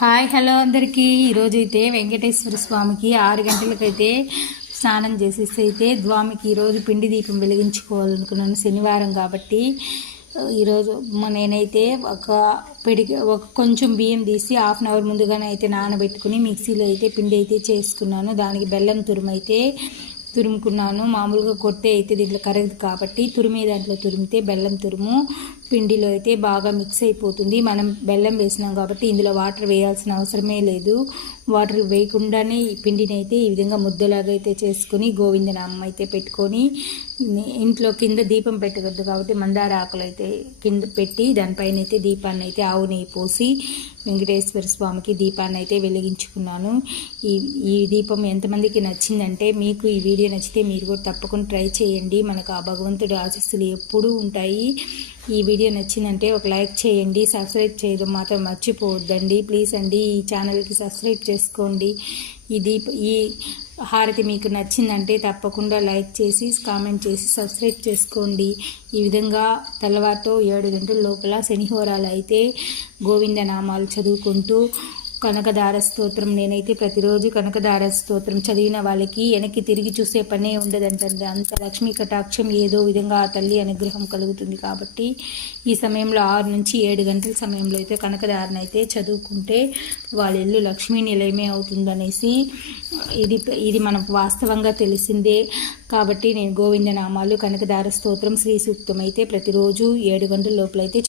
Hi hello అందరికీ ఈరోజైతే వెంకటేశ్వర స్వామికి 6 గంటలకైతే స్నానం చేసేసి అయితే స్వామికి ఈరోజు పిండి దీపం వెలిగించుకోవాలనుకున్నాను. శనివారం కాబట్టి ఈరోజు నేనైతే ఒక కొంచెం బియ్యం తీసి హాఫ్ అన్ అవర్ ముందుగానే అయితే నానబెట్టుకుని మిక్సీలో అయితే పిండి అయితే చేసుకున్నాను. దానికి బెల్లం తురుమైతే తురుముకున్నాను. మామూలుగా కొట్టే అయితే దీంట్లో కరగదు కాబట్టి తురిమే దాంట్లో తురిమితే బెల్లం తురుము పిండిలో అయితే బాగా మిక్స్ అయిపోతుంది. మనం బెల్లం వేసినాం కాబట్టి ఇందులో వాటర్ వేయాల్సిన అవసరమే లేదు. వాటర్ వేయకుండానే ఈ పిండిని అయితే ఈ విధంగా ముద్దలాగా అయితే చేసుకొని గోవిందనామం అయితే పెట్టుకొని ఇంట్లో కింద దీపం పెట్టకూడదు కాబట్టి మందార ఆకులు అయితే కింద పెట్టి దానిపైన అయితే దీపాన్ని అయితే ఆవు నెయ్యి పోసి వెంకటేశ్వర స్వామికి దీపాన్ని అయితే వెలిగించుకున్నాను. ఈ దీపం ఎంతమందికి నచ్చిందంటే మీకు ఈ వీడియో నచ్చితే మీరు కూడా తప్పకుండా ట్రై చేయండి. మనకు ఆ భగవంతుడి ఆశీస్సులు ఎప్పుడూ ఉంటాయి. ఈ వీడియో నచ్చిందంటే ఒక లైక్ చేయండి. సబ్స్క్రైబ్ చేయడం మాత్రం మర్చిపోవద్దండి ప్లీజ్ అండి. ఈ ఛానల్కి సబ్స్క్రైబ్ చేసుకోండి. ఈ హారతి మీకు నచ్చిందంటే తప్పకుండా లైక్ చేసి కామెంట్ చేసి సబ్స్క్రైబ్ చేసుకోండి. ఈ విధంగా తెల్లవారితో 7 గంటల లోపల శనిహోరాలు అయితే గోవిందనామాలు చదువుకుంటూ కనకదార స్తోత్రం నేనైతే ప్రతిరోజు కనకదార స్తోత్రం చదివిన వాళ్ళకి వెనక్కి తిరిగి చూసే పనే ఉండదంటే అంత లక్ష్మీ కటాక్షం ఏదో విధంగా ఆ తల్లి అనుగ్రహం కలుగుతుంది. కాబట్టి ఈ సమయంలో 6 నుంచి 7 గంటల సమయంలో అయితే కనకదారణ అయితే చదువుకుంటే వాళ్ళ ఇల్లు లక్ష్మీ నిలయమే అవుతుందనేసి ఇది మనకు వాస్తవంగా తెలిసిందే. కాబట్టి నేను గోవిందనామాలు కనకదార స్తోత్రం శ్రీ సూక్తం అయితే ప్రతిరోజు 7 గంటల లోపలైతే